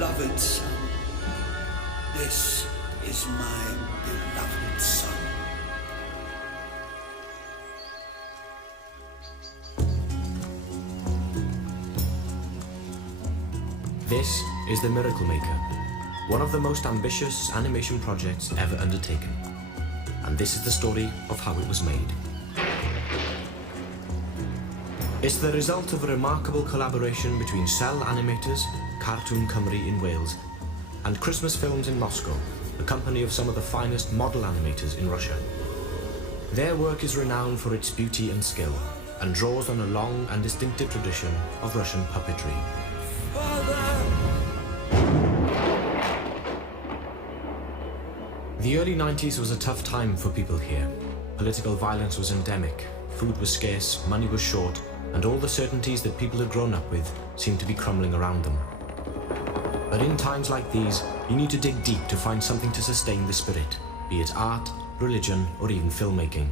beloved Son. This is my beloved Son. This is The Miracle Maker, one of the most ambitious animation projects ever undertaken. And this is the story of how it was made. It's the result of a remarkable collaboration between Cell Animators, Cartoon Cymru in Wales, and Christmas Films in Moscow, a company of some of the finest model animators in Russia. Their work is renowned for its beauty and skill, and draws on a long and distinctive tradition of Russian puppetry. The early 90s was a tough time for people here. Political violence was endemic, food was scarce, money was short, and all the certainties that people had grown up with seemed to be crumbling around them. But in times like these, you need to dig deep to find something to sustain the spirit, be it art, religion, or even filmmaking.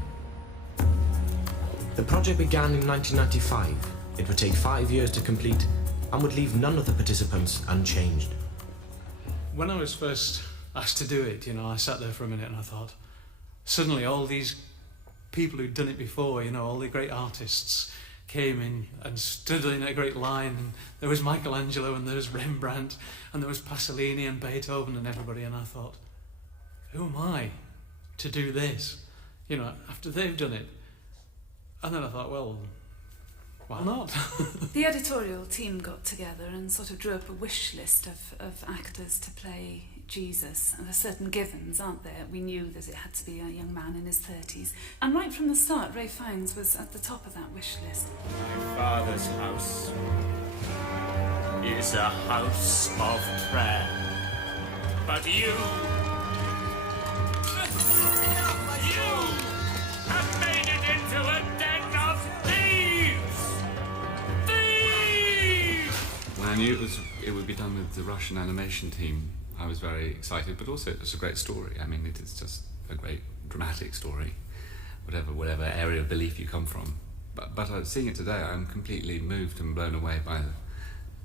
The project began in 1995. It would take 5 years to complete and would leave none of the participants unchanged. When I was first asked to do it, I sat there for a minute and I thought, suddenly all these people who'd done it before, all the great artists came in and stood in a great line, and there was Michelangelo and there was Rembrandt and there was Pasolini and Beethoven and everybody, and I thought, who am I to do this, after they've done it? And then I thought, well, why not? The editorial team got together and sort of drew up a wish list of actors to play Jesus. And there's certain givens, aren't there? We knew that it had to be a young man in his 30s. And right from the start, Ralph Fiennes was at the top of that wish list. My Father's house is a house of prayer. But you have made it into a den of thieves! Thieves! When I knew it would be done with the Russian animation team, I was very excited, but also it was a great story. I mean, it is just a great dramatic story, whatever area of belief you come from. But seeing it today, I'm completely moved and blown away by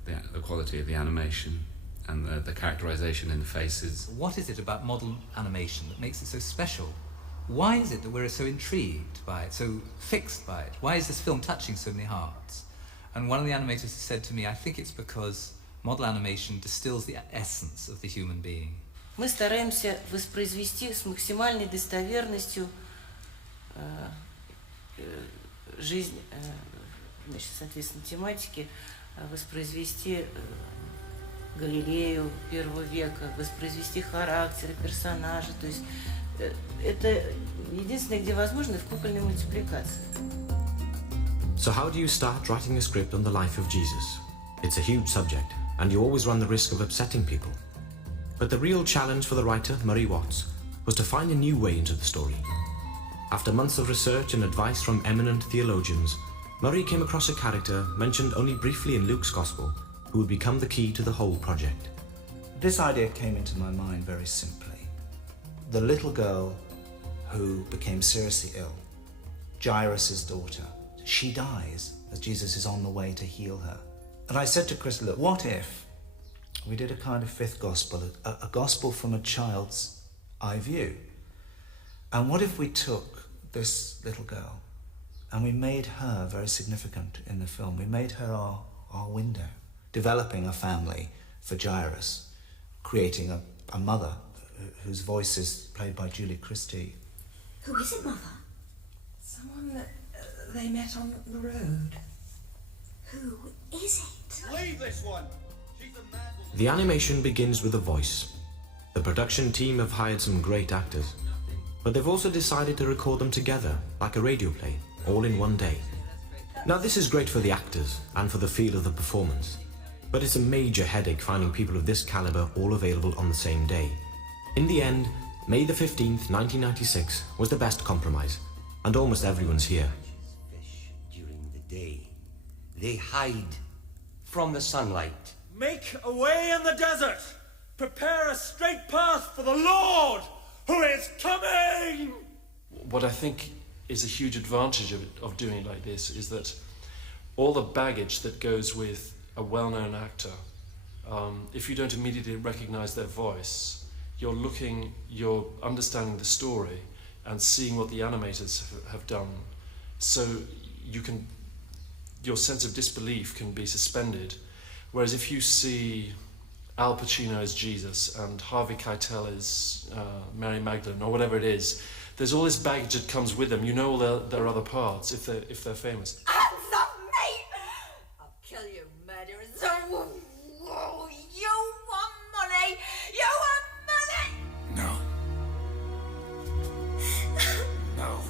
the quality of the animation and the characterization in the faces. What is it about modern animation that makes it so special? Why is it that we're so intrigued by it, so fixed by it? Why is this film touching so many hearts? And one of the animators said to me, I think it's because model animation distills the essence of the human being. Мы стараемся воспроизвести с максимальной достоверностью жизнь, соответственно, тематики, воспроизвести Галилею первого века, воспроизвести характеры, персонажи. То есть это единственное, где возможно, в кукольной мультипликации. So how do you start writing a script on the life of Jesus? It's a huge subject, and you always run the risk of upsetting people. But the real challenge for the writer, Murray Watts, was to find a new way into the story. After months of research and advice from eminent theologians, Murray came across a character mentioned only briefly in Luke's Gospel, who would become the key to the whole project. This idea came into my mind very simply. The little girl who became seriously ill, Jairus' daughter, she dies as Jesus is on the way to heal her. And I said to Chris, look, what if we did a kind of fifth gospel, a gospel from a child's eye view? And what if we took this little girl and we made her very significant in the film? We made her our window, developing a family for Jairus, creating a mother whose voice is played by Julie Christie. Who is it, Mother? Someone that they met on the road. Who is it? Leave this one! The animation begins with a voice. The production team have hired some great actors, but they've also decided to record them together, like a radio play, all in one day. Now this is great for the actors and for the feel of the performance, but it's a major headache finding people of this caliber all available on the same day. In the end, May the 15th, 1996 was the best compromise, and almost everyone's here. Fish during the day. They hide from the sunlight. Make a way in the desert! Prepare a straight path for the Lord, who is coming! What I think is a huge advantage of doing it like this is that all the baggage that goes with a well-known actor if you don't immediately recognize their voice, you're understanding the story and seeing what the animators have done. So your sense of disbelief can be suspended. Whereas if you see Al Pacino as Jesus and Harvey Keitel as Mary Magdalene or whatever it is, there's all this baggage that comes with them. You know all their other parts if they're famous. Hands up, mate! I'll kill you, murderers. Oh, you want money? You want money? No. No.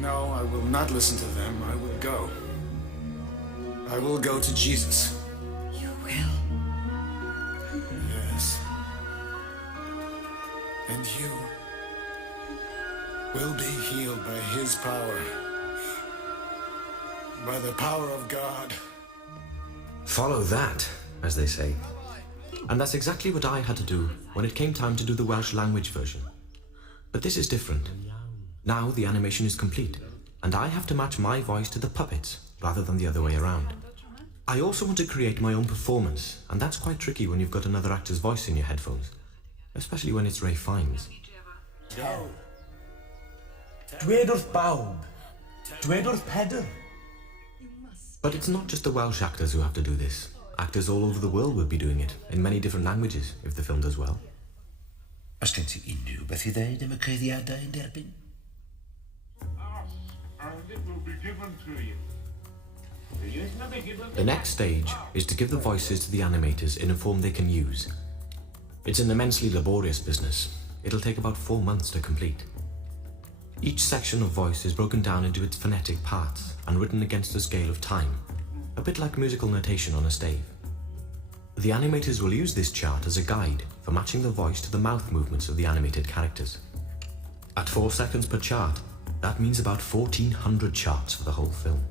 No, I will not listen to them. I will go. I will go to Jesus. You will? Yes. And you will be healed by his power. By the power of God. Follow that, as they say. And that's exactly what I had to do when it came time to do the Welsh language version. But this is different. Now the animation is complete, and I have to match my voice to the puppets rather than the other way around. I also want to create my own performance, and that's quite tricky when you've got another actor's voice in your headphones, especially when it's Ray Fiennes. Dwed wrth bawb. Dwed wrth Pedr. But it's not just the Welsh actors who have to do this. Actors all over the world will be doing it, in many different languages, if the film does well. Os gen ti unrhyw beth I ddeud am y creiddiadau yn derbyn? The next stage is to give the voices to the animators in a form they can use. It's an immensely laborious business. It'll take about 4 months to complete. Each section of voice is broken down into its phonetic parts and written against a scale of time, a bit like musical notation on a stave. The animators will use this chart as a guide for matching the voice to the mouth movements of the animated characters. At 4 seconds per chart, that means about 1,400 charts for the whole film.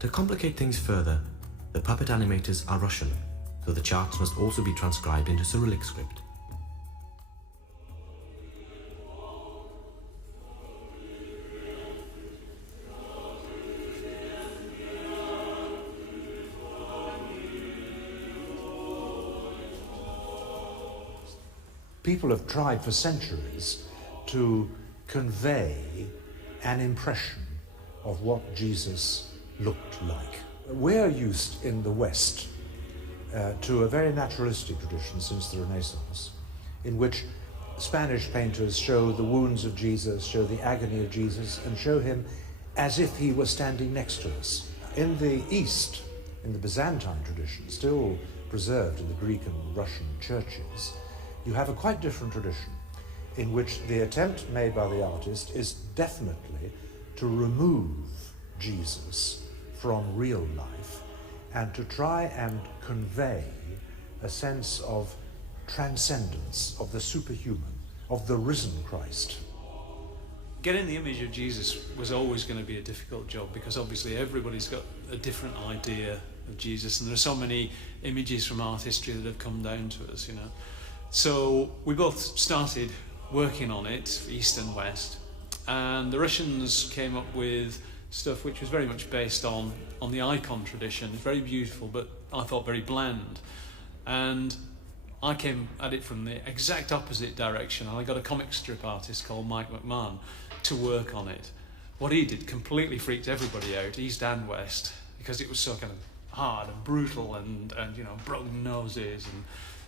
To complicate things further, the puppet animators are Russian, so the charts must also be transcribed into Cyrillic script. People have tried for centuries to convey an impression of what Jesus looked like. We're used in the West to a very naturalistic tradition since the Renaissance, in which Spanish painters show the wounds of Jesus, show the agony of Jesus, and show him as if he were standing next to us. In the East, in the Byzantine tradition, still preserved in the Greek and Russian churches, you have a quite different tradition in which the attempt made by the artist is definitely to remove Jesus from real life and to try and convey a sense of transcendence, of the superhuman, of the risen Christ. Getting the image of Jesus was always going to be a difficult job because obviously everybody's got a different idea of Jesus, and there are so many images from art history that have come down to us, you know. So we both started working on it, East and West, and the Russians came up with stuff which was very much based on the icon tradition. It's very beautiful, but I thought very bland. And I came at it from the exact opposite direction. I got a comic strip artist called Mike McMahon to work on it. What he did completely freaked everybody out, East and West, because it was so kind of hard and brutal and you know, broken noses and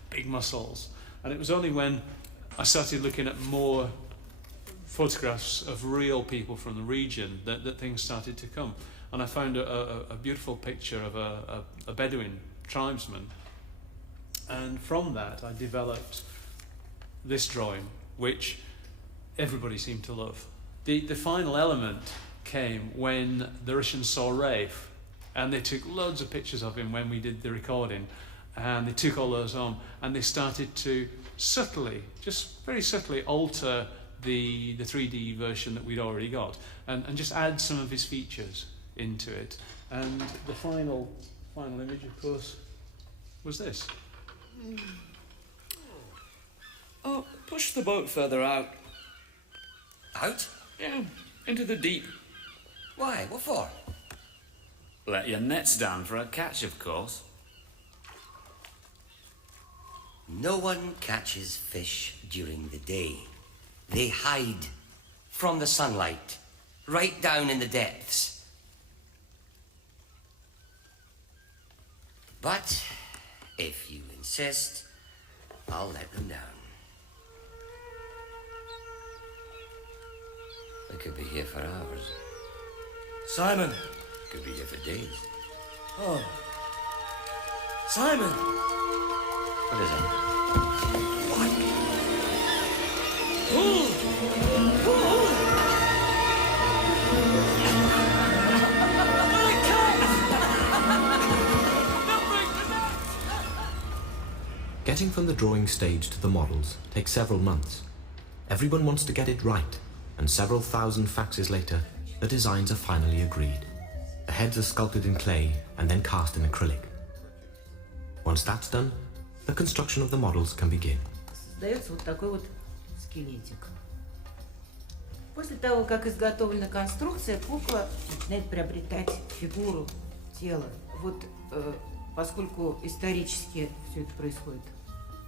big muscles. And it was only when I started looking at more photographs of real people from the region that things started to come. And I found a beautiful picture of a Bedouin tribesman. And from that, I developed this drawing, which everybody seemed to love. The final element came when the Russians saw Rafe, and they took loads of pictures of him when we did the recording. And they took all those on, and they started to subtly, just very subtly, alter the 3D version that we'd already got, and just add some of his features into it. And the final image, of course, was this. Oh, push the boat further out. Out? Yeah, into the deep. Why? What for? Let your nets down for a catch, of course. No one catches fish during the day. They hide from the sunlight, right down in the depths. But if you insist, I'll let them down. They could be here for hours. Simon! Could be here for days. Oh. Simon! What is it? Getting from the drawing stage to the models takes several months. Everyone wants to get it right, and several thousand faxes later, the designs are finally agreed. The heads are sculpted in clay and then cast in acrylic. Once that's done, the construction of the models can begin. Создается вот такой вот скелетик. После того, как изготовлена конструкция, кукла начинает приобретать фигуру, тело. Вот поскольку исторически все это происходит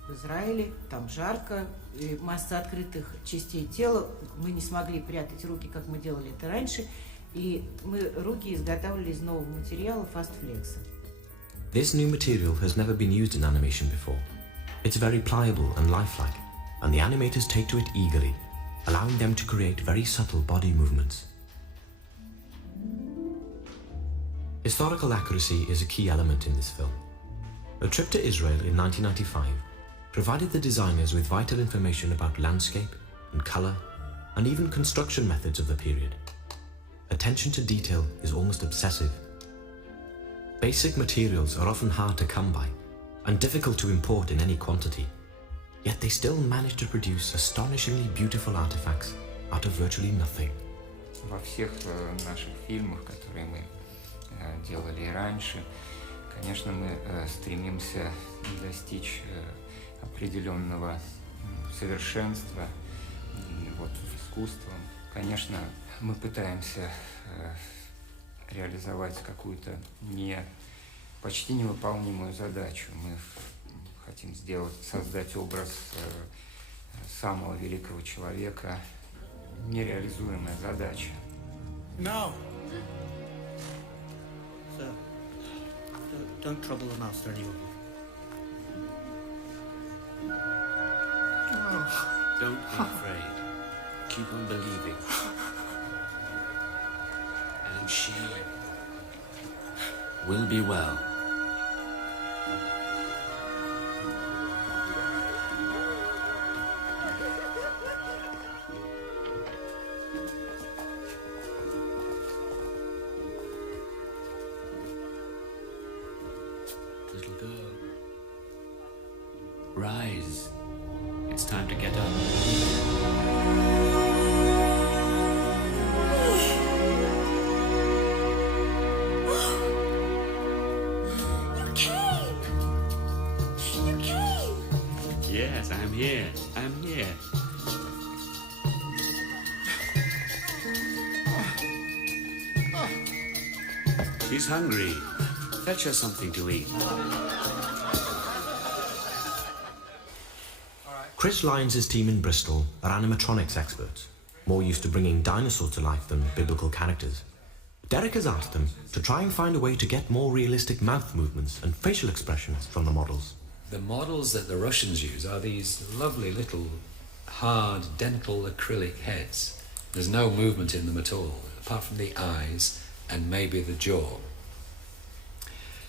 в Израиле, там жарко, и масса открытых частей тела, мы не смогли прятать руки, как мы делали это раньше, и мы руки изготавливали из нового материала фастфлекса. This new material has never been used in animation before. It's very pliable and lifelike, and the animators take to it eagerly, allowing them to create very subtle body movements. Historical accuracy is a key element in this film. A trip to Israel in 1995 provided the designers with vital information about landscape and colour and even construction methods of the period. Attention to detail is almost obsessive. Basic materials are often hard to come by and difficult to import in any quantity, yet they still manage to produce astonishingly beautiful artifacts out of virtually nothing. Во всех наших фильмах, которые мы делали раньше, конечно, мы стремимся достичь определенного совершенства вот, в искусстве. Конечно, мы пытаемся реализовать какую-то почти невыполнимую задачу. Мы хотим создать образ самого великого человека. Нереализуемая задача. No! Sir, don't trouble the master anymore. Don't be afraid. Keep on believing. And she will be well. Little girl, rise. It's time to get up. Yes, I'm here. I'm here. She's hungry. Fetch her something to eat. Chris Lyons' team in Bristol are animatronics experts, more used to bringing dinosaurs to life than biblical characters. Derek has asked them to try and find a way to get more realistic mouth movements and facial expressions from the models. The models that the Russians use are these lovely little hard dental acrylic heads. There's no movement in them at all, apart from the eyes and maybe the jaw.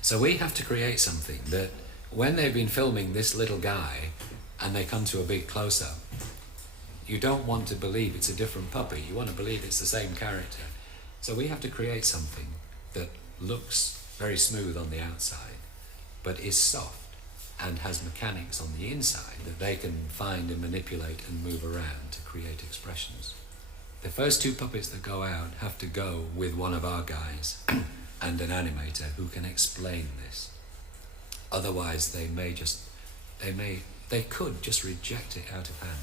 So we have to create something that, when they've been filming this little guy and they come to a big close-up, you don't want to believe it's a different puppy. You want to believe it's the same character. So we have to create something that looks very smooth on the outside, but is soft and has mechanics on the inside that they can find and manipulate and move around to create expressions. The first two puppets that go out have to go with one of our guys and an animator who can explain this. Otherwise they could just reject it out of hand.